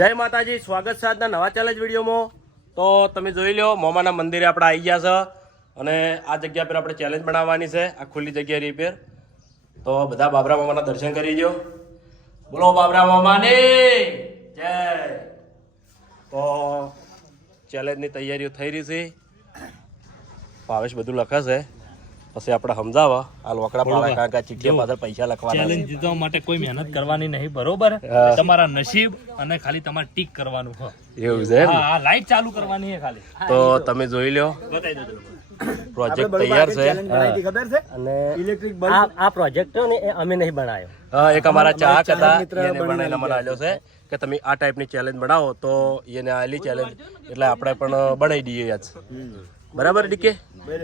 જય માતાજી, સ્વાગત છે આજના નવા ચેલેન્જ વિડીયોમાં। તો તમે જોઈ લો, મોમાના મંદિરે આપણે આવી ગયા છે અને આ જગ્યા પર આપણે ચેલેન્જ બનાવવાની છે। આ ખુલ્લી જગ્યા રીપેર તો બધા બાબરા મામાના દર્શન કરી દો। બોલો બાબરા મામાની જય। તો ચેલેન્જની તૈયારીઓ થઈ રહી છે। ભાવેશ બધું લખે છે, પછી આપણે સમજાવવા આ લોકડા પાડા કારણ કે ચીઠી પાછળ પૈસા લખવાના। ચેલેન્જ જીતવા માટે કોઈ મહેનત કરવાની નહીં, બરોબર? તમારા નસીબ અને ખાલી તમારે ટીક કરવાનું છે, એવું છે। હા, લાઈટ ચાલુ કરવાની છે ખાલી। તો તમે જોઈ લો, પ્રોજેક્ટ તૈયાર છે અને ઇલેક્ટ્રિક બલ્બ આ પ્રોજેક્ટ ને અમે નહીં બનાવ્યો। એક અમારા ચાહક હતા, એને બનાવીને મને આલ્યો છે કે તમે આ ટાઈપની ચેલેન્જ બનાવો, તો એને આલી ચેલેન્જ એટલે આપણે પણ બનાવી દઈએ યાદ। બરાબર ડીકે,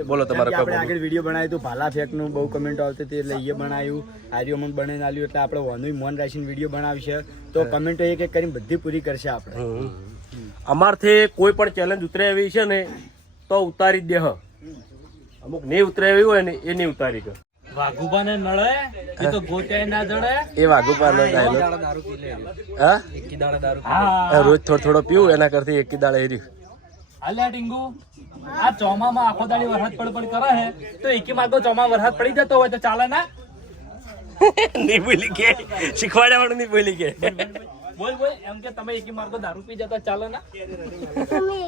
બોલો તમારે કોઈ આપણે આગળ વિડીયો બનાવ્યું હતું ભાલા ફેક નું, બહુ કમેન્ટ આવતી હતી એટલે એ બનાવ્યું, આર્યો મન બનાવીને આલ્યું, એટલે આપણે વનુ મોન રાશિનો વિડીયો બનાવશે તો કમેન્ટો એક એક કરીને બધી પૂરી કરશે આપણે। અમારથી કોઈ પણ ચેલેન્જ ઉતરે એવી છે ને તો ઉતારી જ દે, અમુક નહીં ઉતરે એવી હોય ને એ નહીં ઉતારી દે। વાઘુબાને નળે એ તો ગોચાય ના જડે, એ વાઘુપા નો ડાયલોગ, હા રોજ થોડો થોડો પીવું એના કરતી એકી દાડે હેર્યું હાલ્યા ટીંગુ। આ ચોમામાં આખો દાડી વરસાદ પડ કરે છે તો એકી માર્ગો ચોમા વરસાદ પડી જતો હોય તો ચાલે ના? નહીં ભૂલી કે શીખવાડ્યા વાળું નહીં ભૂલી કે બોલ બોલ, એમ કે તમે એકી માર્ગો દારૂ પી જતા ચાલે ના? તમે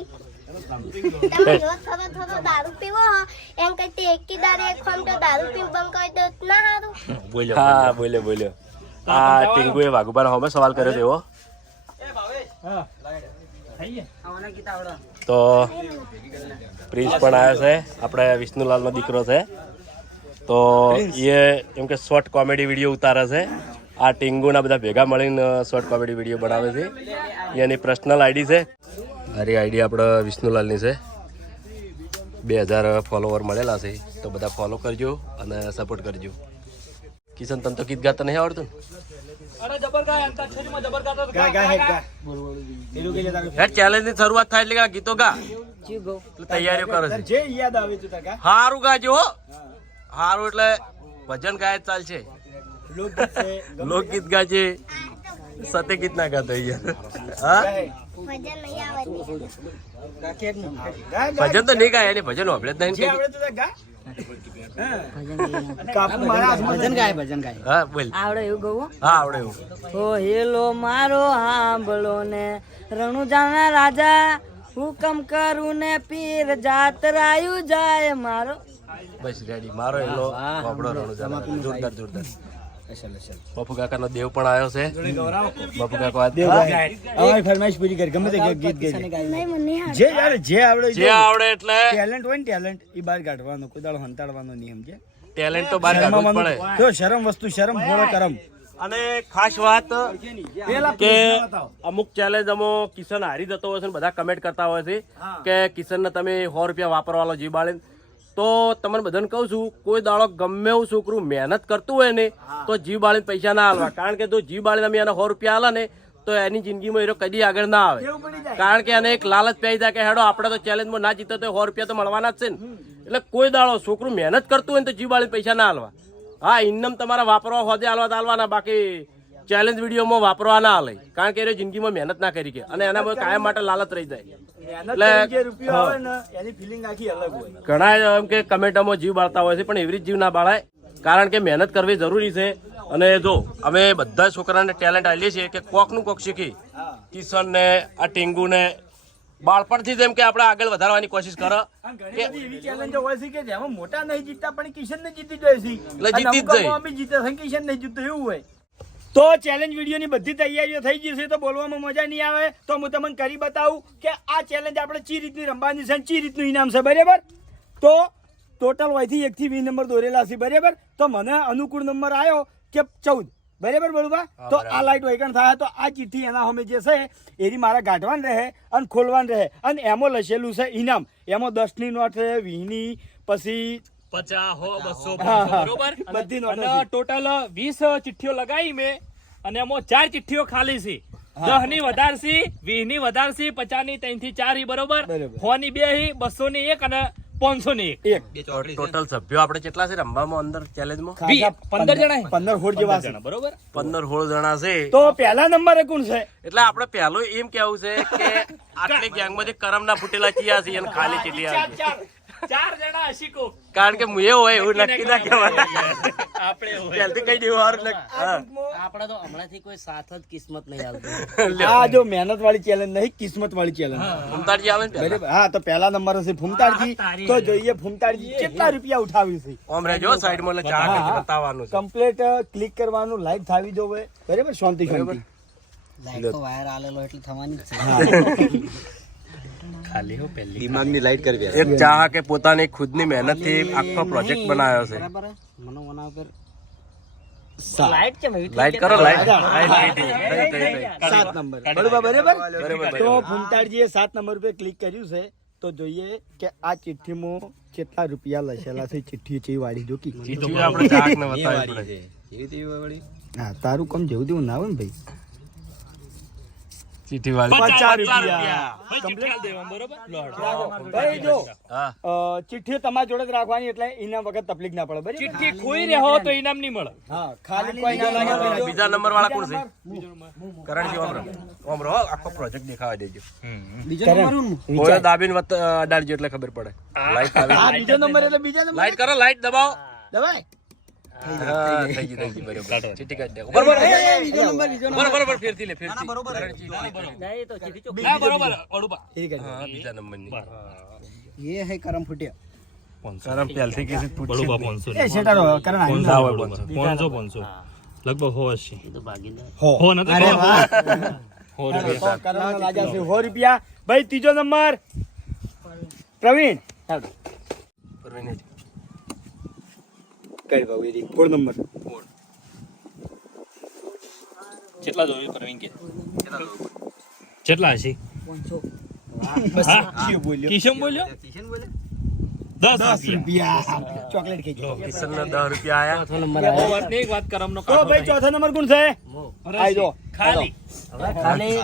રોજ થોડો દારૂ પીવો એમ કરતી એકી દાડે એક ફોન તો દારૂ પીવું બંધ કરી દો ના હારું? હા બોલ્યો આ ટીંગુ એ વાઘુબાનો હમે સવાલ કર્યો હતો એવો। હા થઈએ તો પ્રિન્સ પણ આવ્યો છે, આપણે વિષ્ણુલાલનો દીકરો છે, તો એ એમ કે શોર્ટ કોમેડી વિડીયો ઉતારે છે। આ ટીંગુના બધા ભેગા મળીને શોર્ટ કોમેડી વિડીયો બનાવે છે। એની પર્સનલ આઈડી છે, મારી આઈડી આપણે વિષ્ણુલાલની છે। 2000 ફોલોવર મળેલા છે, તો બધા ફોલો કરજો અને સપોર્ટ કરજો। કિશન, તને તો ગીત ગાતા નહીં આવડતું ને? અરે જબર ગાય, અંતાક્ષરીમાં જબર ગાતો તો ગા ગા, ગા ગા, ગા ચેલેન્જની શરૂઆત થાય એટલે ગીતો ગા, એટલે તૈયારીઓ કરે છે। જે યાદ આવે છે તાકા હારું ગાજો હો, હારું એટલે ભજન ગાય ચાલશે, લોકગીત છે, લોકગીત ગાજે, સત્ય ગીત ના ગાતો યાર। હા મજા નહીં આવતી। ભજન તો નહીં ગાય, એની ભજન વાપરે જ જે નહીં। આવડે તો ગા કાપુ મારા ભજન ગાય હા બોલ, આવડે એવું ગયું? હા આવડે એવું। ઓ હેલો મારો હાંભળો ને રણુજાના રાજા, હુકમ કરું ને પીર જાતરાયું જાય મારો। બસ રેડી, મારો એલો વાપડો રણુજાનો, જોરદાર। બાપુ કાકા નો દેવ પણ આવ્યો છે। બાપુ કાકા અમારી ફરમાઈશ પૂરી કરી, ગમે તે ગીત ગાય નહીં મને નહીં જે યાર જે આવડે જે આવડે એટલે ટેલેન્ટ હોય ને ટેલેન્ટ એ બહાર કાઢવાનો, કોઈ દાડો હંતાડવાનો નહીં, સમજે? ટેલેન્ટ તો બહાર કાઢવું જ પડે। જો શરમ વસ્તુ શરમ ફોડો કરમ। અને ખાસ વાત કે અમુક ચેલેન્જ અમુક કિશન હારી જતો હોય છે, બધા કમેન્ટ કરતા હોય છે કે કિશન ને તમે 100 રૂપિયા વાપરવાલો જી બાળીને, તો તમને બધાને કહું છું, કોઈ દાડો ગમે એવું છોકરું મહેનત કરતું હોય ને તો જીવ બાળીને પૈસા ના હાલવા, કારણ કે જો જીવ બાળીને અમે એને 100 રૂપિયા હાલે ને તો એની જિંદગીમાં એ કદી આગળ ના આવે, કારણ કે એને એક લાલચ પડી જાય કે હેડો આપણે તો ચેલેન્જમાં ના જીતો તો 100 રૂપિયા તો મળવાના જ છે ને। એટલે કોઈ દાડો છોકરું મહેનત કરતું હોય ને તો જીવ બાળીને પૈસા ના હાલવા। હા, ઇન્નમ તમારા વાપરવા હોદે હાલવાના, બાકી ચેલેન્જ વિડીયોમાં વાપરવા ના હાલે, કારણ કે એ જિંદગીમાં મહેનત ના કરી કે, અને એના કાયમ માટે લાલચ રહી જાય। એટલે એની ફિલિંગ આખી અલગ હોય। ઘણા એમ કે કમેન્ટોમાં જીવ બાળતા હોય છે, પણ એવી જીવ ના બાળાય, કારણ કે મહેનત કરવી જરૂરી છે। અને જો અમે બધા છોકરાને ટેલેન્ટ આલીએ છીએ કે કોક નું કોક શીખી, કિશન ને આ ટીંગુ ને બાળપણથી જ એમ કે આપણે આગળ વધારવાની કોશિશ કરો કે એવી ચેલેન્જો હોય છે કે જેમાં મોટા નહીં જીતતા પણ કિશન ને જીતી જાય છે, એટલે જીતી જ જાય, અમે જીતે છે, કિશન નહીં જીતતો, એવું હોય। તો ચેલેન્જ વિડીયો ની બધી તૈયારીઓ થઈ ગઈ છે, તો બોલવામાં મજા નહીં આવે તો હું તમને કરી બતાવું કે આ ચેલેન્જ આપણે ચી રીતની રમવાની છે, ચી રીતનું ઇનામ છે, બરાબર? તો ટોટલ હોયથી 1 થી 20 નંબર દોરેલા છે, બરાબર? તો મને અનુકૂળ નંબર આવ્યો કે 14, બરાબર બળુબા? તો આ લાઈટ વૈકણ થાય તો આ ચિઠ્ઠી એના સામે જે છે એની મારા ગાંઠવાન રહે અને ખોલવાન રહે, અને એમાં લખેલું છે ઇનામ, એમાં 10 ની નોટ છે, 20 ની, પછી 50, 100, 200, બરોબર? બધી નોટો અને ટોટલ 20 ચિઠ્ઠીઓ લગાવી મેં, અને એમાં 4 ચિઠ્ઠીઓ ખાલી છે। 10 ની વધારસી, 20 ની વધારસી, 50 ની 3 થી 4 બરોબર, 100 ની 2, 200 ની 1 અને 501 એક ટોટલ સભ્યો આપણે કેટલા છે રમવામાં અંદર ચેલેન્જમાં? 15 જણા 15 હોડ જેવા છે. બરોબર 15-16 જણા છે. તો પહેલા નંબરે કોણ છે? એટલે આપણે પહેલું એમ કેવું છે કે આટલી ગેંગમાંથી કરમના ફૂટેલા ચિયા છે અને ખાલી ચીલી આવી છે. 4 જણા અશિકો કારણ કે મુએ હોય એવું નક્કી ના કહેવાય. આપણે હોય. પહેલથી કઈ દેવું હારું નક્કી. હા. આપડે તો હમણાંથી કોઈ સાથ જ કિસ્મત નહીં આવતું. આ જો મહેનત વાળી ચેલેન્જ નહીં, કિસ્મત વાળી ચેલેન્જ. ફૂમતાડજી આવે ને પહેલા. બરાબર. હા, તો પહેલા નંબર હશે ફૂમતાડજી. તો જોઈએ ફૂમતાડજી કેટલા રૂપિયા ઉઠાવ્યું છે. ઓમ રહેજો સાઈડમાં એટલે ચા હા, હા. બતાવવાનું છે. કમ્પ્લીટ ક્લિક કરવાનું, લાઈક થાવી જોવે. બરાબર, શાંતિ શાંતિ. લાઈટ તો વાયર આલેલો એટલે થવાની જ છે. ખાલી હો પહેલી એક ચાહકે પોતાની ખુદની મહેનતથી આખો પ્રોજેક્ટ બનાવ્યો છે. બરાબર હે? મને મનાવ કર. લાઈટ કેમ એવી લાઈટ કરો લાઈટ. થઈ. 7 નંબર. બરોબર, બરાબર. તો ફૂમતાડજીએ 7 નંબર ઉપર ક્લિક કર્યું છે. તો જોઈએ કે આ ચિઠ્ઠીમાં કેટલા રૂપિયા લખેલા છે. ચિઠ્ઠી ચી વાળી જો કી. આપણે ચાહકને બતાવવી પડે. હા, તારું કામ જેવું તેવું ના હોય ને ભાઈ. ચીઠી વાળી 50 રૂપિયા. કમ્પ્લીટ દેવા બરોબર લોડ ભાઈ જો હા. ચિઠ્ઠી તમારી જોડે જ રાખવાની, એટલે એના વગર તકલીફ ના પડે. બરાબર. ચિઠ્ઠી ખોઈ રહ્યો તો ઇનામ નહીં મળે. હા, ખાલી કોઈ ના લાગે. બીજા નંબર વાળા કોણ છે? કરણજી ઓમ રહો આખો પ્રોજેક્ટ દેખાવા દેજો. કોઈ દાબીને અડાડજો એટલે ખબર પડે. લાઈટ હા, આવે. બીજો નંબર એટલે બીજા નંબર લાઈટ કરો લાઈટ દબાવો. દબાય. હા, થઈ ગઈ બરોબર. ચીઠી કાઢી દે. બરોબર બરોબર ફેરથી લે ફેરથી. કરણજી, હા બરોબર ઓડુપા ઠીક છે. હા, બીજા નંબરની. ये है करम फुटिया. કરમ પહેલથી કીધું પૂછશે જ નહીં. એ શેટારો કરણ આવી ના હોય 500 લગભગ 180 હો. હો નતો અરે વાહ. હો તો કરણના લાગ્યા છે 100 રૂપિયા. ભાઈ ત્રીજો નંબર પ્રવીણ. હાલો. પરવીન. કઈ ભાવ એરી 4 નંબર. કેટલા જોયું પ્રવીણ કે કેટલા હશે બસ કયો બોલ્યો? કિશન બોલ્યો 10 રૂપિયા. ચોકલેટ ખાઈ. કિશનના 10 રૂપિયા આયા. એક વાત કરમનો તો ભાઈ ચોથા નંબર કોણ છે? આઈ જો. ખાલી ખાલી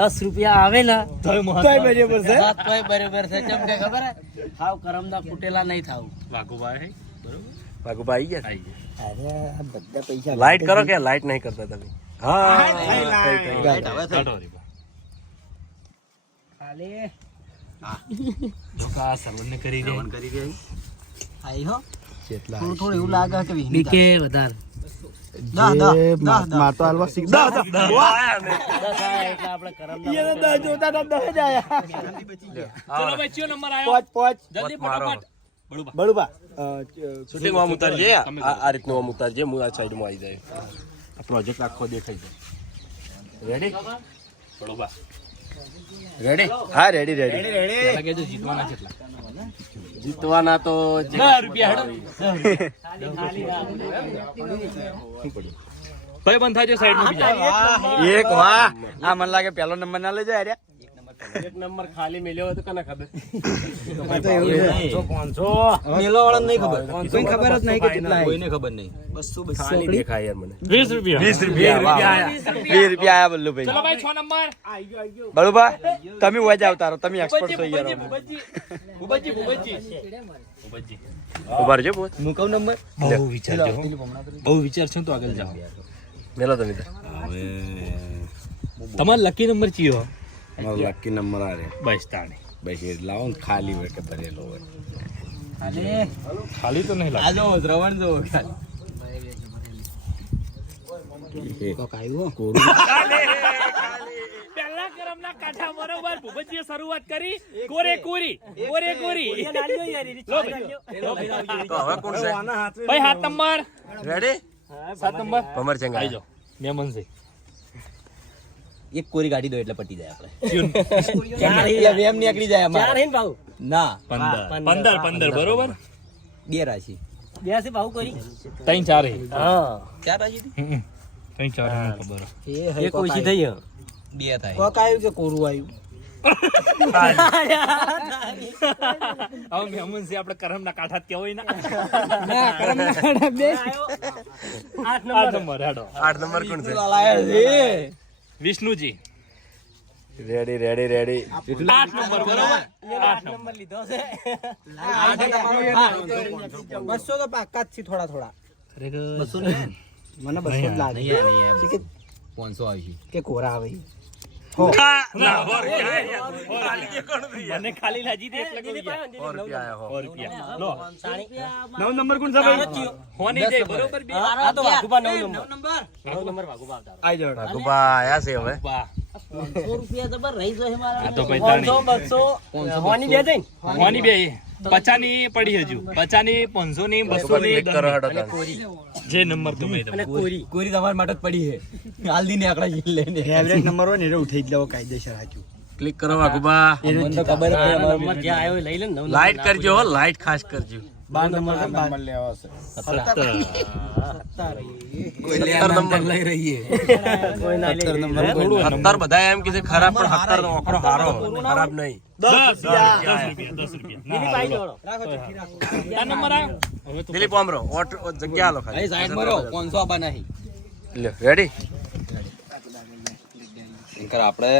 10 રૂપિયા આવે ને તોય બરાબર છે. તોય બરાબર છે. કેમ કે ખબર હે? હાવ કરમના ફૂટેલા નહીં થાવ. વાઘુભાઈ બરોબર ભાગુભાઈ ગયા. આવી ગયા અરે આ બધા પૈસા લાઈટ કરો કે લાઈટ નહીં કરતા તમે? હા કાઢો રે ખાલી જો કા સલૂન કરી દે આઈ હો. કેટલા થોડું થોડું એવું લાગે કે બીકે વધારે જે માતો આલવા શીખ. 10 એટલે આપણે કરમના એને 10 જોતા હતા 10 જ આયા. ચલો ભાઈ કયો નંબર આવ્યો પોચ જલ્દી મારો. ફટાફટ બળુબા શૂટિંગ માં ઉતારજે. આ રીતનું આમ ઉતારજે. હું આ સાઈડમાં આવી જાય. આ પ્રોજેક્ટ આખો દેખાઈ જાય. રેડી? બરોબર રેડી? હા, રેડી રેડી. પેલા કહેજો જીતવાના કેટલા જીતવાના તો 10 રૂપિયા હેડો ભાઈ બંધ થાજો સાઈડમાં બીજા એક વાહ. આ મને લાગે પહેલો નંબર ના લેજો અરે. એક નંબર ખાલી મેલ્યો હોય તો કને ખબર? મેલો વાળા નહીં ખબર. કોઈ ખબર જ નહીં કે કેટલા કોઈને ખબર નહીં ખાલી દેખાય યાર મને. 20 રૂપિયા 20 રૂપિયા. 20 રૂપિયા આયા બલ્લુભાઈ. ચલો ભાઈ 6 નંબર બળુબા તમે વજ આવતારો. તમે એક્સપર્ટ છો યાર. ભૂપતજી ઉભા રહેજો બોલ. હું કહું નંબર. બહુ વિચારજો બહુ વિચાર છો તો આગળ જાઓ મેલો તમે તો. તમારો લકી નંબર કયો લકી નંબર આ રે બસ તાણે બસ એ લાવો ને ખાલી હોય કે ભરેલો હોય. ખાલી તો નહીં લાગે દ્રવણ જો ખાલી પહેલા કરમના કાંઠા બરોબર ભૂપતજીએ શરૂઆત કરી કોરે કોરી તો હવે કોણ છે? ભાઈ 7 નંબર રેડી? 7 નંબર ભમર ચંગા. આવી જાઓ મેમન છે એક કોરી ગાડી દો એટલે પટી જાય આપણે વેમ નીકળી જાય અમારે ના 15 બરોબર બે રાશિ ત્રણ ચાર ચાર રાશિ ત્રણ ચાર ખબર એક ઓછી થઈ બે થાય કોક આવ્યું કે કોરું આવ્યું હવે મેમન છે આપણે કરમના કાંઠા જ કહેવાય ના ના કરમના કાંઠા બે 8 નંબર હેડો 8 નંબર કોણ છે? Vishnuji ready ready ready 8 number બરોબર 8 નંબર લીધો છે 200 તો પાકા જ છે થોડા થોડા મને 200 જ લાગે કે 500 આવી કે કોરા આવે મને ખાલી લાજી દે એટલે કહી ગયા. 100 રૂપિયા આયા હો. 100 રૂપિયા લો 9 નંબર કોણ છે ભાઈ હોની દે બરોબર બે આ તો વાઘુબા 9 નંબર આઈ જાવ ભાગુભા આયા છે હવે વાહ 100 રૂપિયા તો બર રહી જશે મારા આ તો ભાઈ તાણી 200 હોની બે દઈ હોની બે 50 ની પડી હજુ 50 ની 500 ની 200 ની ક્લિક કરો હડો તાણ. જે નંબર તમે તમે કોરી તમારી માટે જ પડી છે હાલ દી ને આકડા લઈને એવરેજ નંબર હોય ને એટલે ઉઠાઈ જ લેવો કાયદેસર સાચું ક્લિક કરો ભાગુભા મને તો ખબર જ છે અમારો નંબર જ્યાં આવ્યો એ લઈ લે ને લાઈટ કરજો હો લાઈટ ખાસ કરજો 12 નંબર લેવા છે 17 નંબર લઈ રહી કોઈ ના લે 17 બધા એમ કે છે ખરાબ પણ 17 નો આંકડો હારો ખરાબ નહીં 10 રૂપિયા આ નંબર આવ્યો હવે તો દિલીપ આમરો જગ્યા આલો છે ખાલી સાઈડ માં રહો 500 આપા નહીં લ્યો રેડી ઇનકર આપણે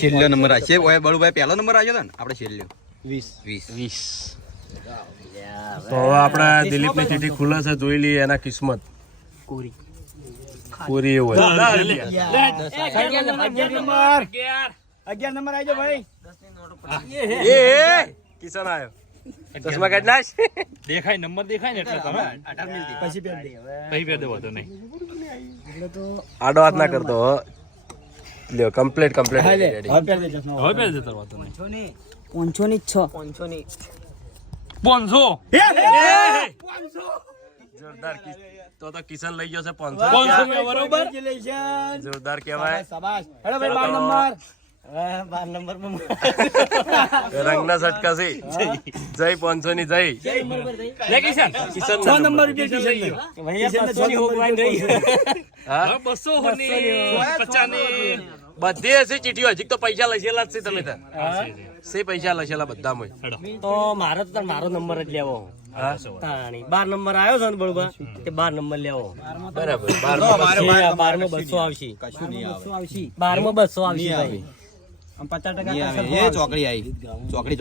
છેલ્લો નંબર આ છે ઓય બળુભાઈ પહેલો નંબર આવ્યો હતો ને આપણે છેલ્લો 20 તો હવે આપણા દિલીપની ચીઠી ખુલે છે જોઈ લઈએ એના કિસ્મત પૂરી એવું હોય 11 નંબર 11 નંબર આવી જાવ ભાઈ એ કિશન આયો ચશ્મા કાઢ નાખ દેખાય નંબર દેખાય ને એટલે તમે પછી પેન દે ભાઈ પેર દેવો તો નહીં આડો હાથ ના કરતો હો લ્યો કમ્પ્લીટ રેડી હવે પેન દે ચશ્મા હવે પેર દેતો વાતો નહીં 500 ની 6 500 જોરદાર તો કિશન લઈ ગયો છે 500 500 રૂપિયા બરોબર Congratulations. જોરદાર કહેવાય શાબાશ હેલો ભાઈ 12 નંબર 12 નંબર રંગના સટકા છે જય 500 ની જય લે કિશન કિશન 6 નંબર રૂપિયા કિશન ને ભૈયા 500 ની હોગવાઈ રહી હા હવે 200 ની 50 ની બધી હશે ચીઠીઓ હજી તો પૈસા લખેલા જ છે તમે તાર સે પૈસા લખેલા બધામાં તો મારો તો મારો નંબર જ લેવો હા તાણી 12 નંબર આવ્યો છે ને બળુબા તે 12 નંબર લેવો બરાબર 12 માં 200 આવશે કશું નહીં આવે 12 માં 200 આવશે ભાઈ 50% એ ચોકડી આવી ચોકડી 12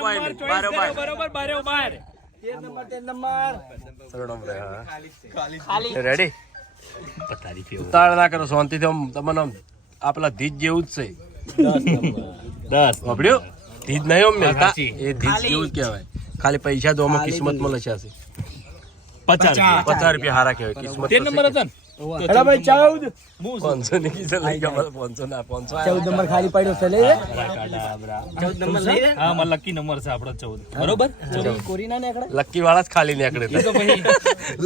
કોઈ નહીં 12 બરોબર 12 13 નંબર ખાલી રેડી પતારી પીવો ઉતાળ ના કરો શાંતિથી આમ તમને આમ આ પેલા ધીજ જેવું જ છે 10 વાપર્યો ધીજ નહીં આમ મિલતા સાચી. એ ધીજ જેવું જ કહેવાય ખાલી પૈસા દો આમાં કિસ્મતમાં લખ્યા છે 50 50 રૂપિયા હારા કહેવાય કિસ્મત તે નંબર હતા ને હેલો ભાઈ 14 500 ની કિસ્મત લઈ ગયા 500 ના 500 આયા. 14 નંબર ખાલી પડ્યો છે લે 14 નંબર લઈ લે હા મારો લકી નંબર છે આપણો 14 બરોબર કોરીના ને એકડે લક્કી વાળા જ ખાલી નીકળે તો પછી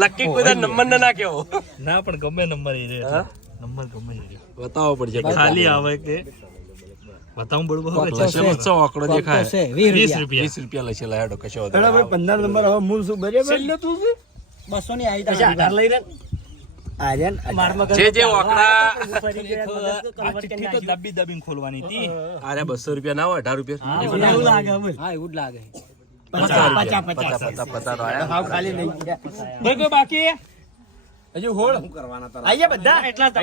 લક્કી કોઈ નંબર ના કેવો ના પણ ગમે નંબર એ રે હા? નંબર ગમે એ રે બતાવવો પડશે ખાલી આવે કે બતાવું બળવું હવે લસેલો જ છે, આંકડો દેખાય 20 રૂપિયા 20 રૂપિયા લખેલા હેડો કશો વાંધો હેલો ભાઈ 15 નંબર હવે મૂળ શું બરાબર છેલ્લે તું છે 200 ની આવી પછી 18 લઈ લે આર્યન જે જે આંકડા આ ચિઠ્ઠી તો દબી દબીને ખોલવાની હતી આરે 200 રૂપિયા ના હોય 18 રૂપિયા એવું લાગે બોલ હા એવું જ લાગે 50 50 તો આયા હાવ ખાલી લઈ ગયા ભાઈ કોઈ બાકી હજુ હોળ શું કરવાના તારા આઈ ગયા બધા એટલા જ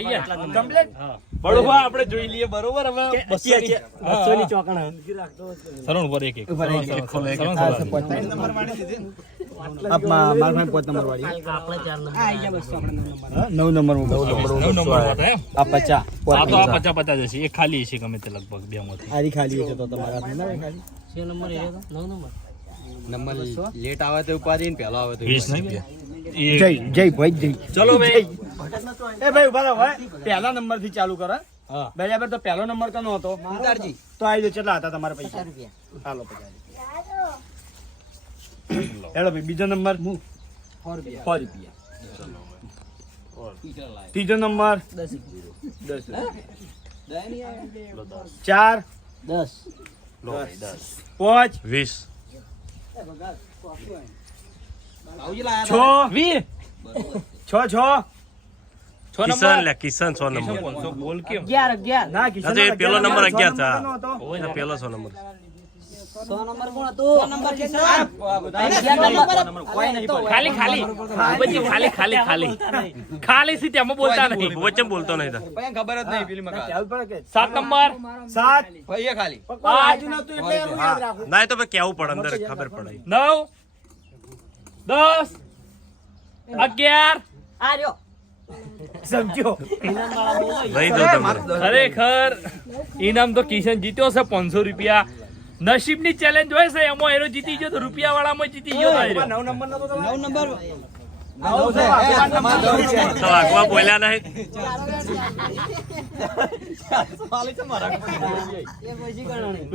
કમ્પ્લીટ બળવા આપણે જોઈ લઈએ બરોબર હવે 200 ની ચોકણ સરણ ઉપર એક આપ માર ભાઈ 5 નંબર વાળી આપણે 4 નંબર આઈ ગયા 200 આપણે 9 નંબર 9 નંબર આ 50 આ તો આ 50 50 હશે એક ખાલી છે ગમે તે લગભગ બે માંથી આરી ખાલી છે તો તમારા હાથમાં ના હોય ખાલી 6 નંબર એ તો 9 નંબર નંબર લેટ આવે તો ઉપાડી ને પહેલો આવે તો 20 નહીં જય જય ભાઈ જય ચલો ભાઈ એ ભાઈ ઉભા રહો ભાઈ પહેલા નંબર થી ચાલુ કરો હા બરાબર તો પહેલો નંબર કનો હતો ઉતારજી તો આવી જો કેટલા હતા તમારા પૈસા હાલો 50 હેલો ભાઈ બીજો નંબર 100 રૂપિયા ત્રીજો નંબર 10 4 10 5 20 6 6 કિશન લે કિશન 100 નંબર બોલ કેમ 11 ના કિશન અરે પેલો નંબર 11 કનો હતો? પેલો 100 નંબર ખાલી ખાલી પછી ખાલી ખાલી ખાલી ખાલી સી તેમાં બોલતા નહીં વચ્ચે બોલતો નહીં તો. ખબર જ નહીં પેલી મકા 7 નંબર 7 ભાઈ ખાલી 8 ના એ તો ભાઈ કેવું પડે અંદર ખબર પડે. 9 10 11 આ રહ્યો સમજો રહી દો તમને. ખરેખર ઇનામ તો કિશન જીત્યો છે 500 રૂપિયા. નસીબની ચેલેન્જ હોય છે એમાં એનો જીતી ગયો તો રૂપિયા વાળામાં જીતી ગયો તો એરો. 9 નંબર નો તો 9 નંબર તો આગવા બોલ્યા નહીં.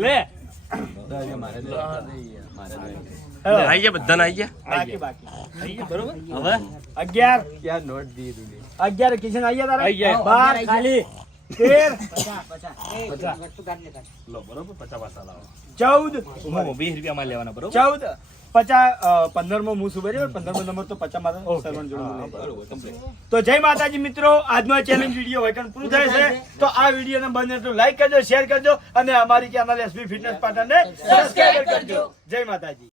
લે આઈ ગયા બધાને આઈ ગયા. બાકી બરોબર હવે 11 નોટ દી તું 11 કિશન આઈ ગયા આઈ તારા ગયા. 12 ખાલી 13 લો બરોબર 50 પાસા લાવો. 14 હું 20 રૂપિયામાં લેવાના બરોબર. 14 50 15 માં હું છું બરાબર 15 નંબર તો 50 માં સર્વન જોડે. તો જય માતાજી મિત્રો, આજનો આ ચેલેન્જ વિડીયો હોય પૂરું થાય છે. તો આ વિડીયોને બને તો લાઈક કરજો, શેર કરજો અને અમારી ચેનલ એસબી ફિટનેસ પાટણને સબસ્ક્રાઇબ કરજો. જય માતાજી.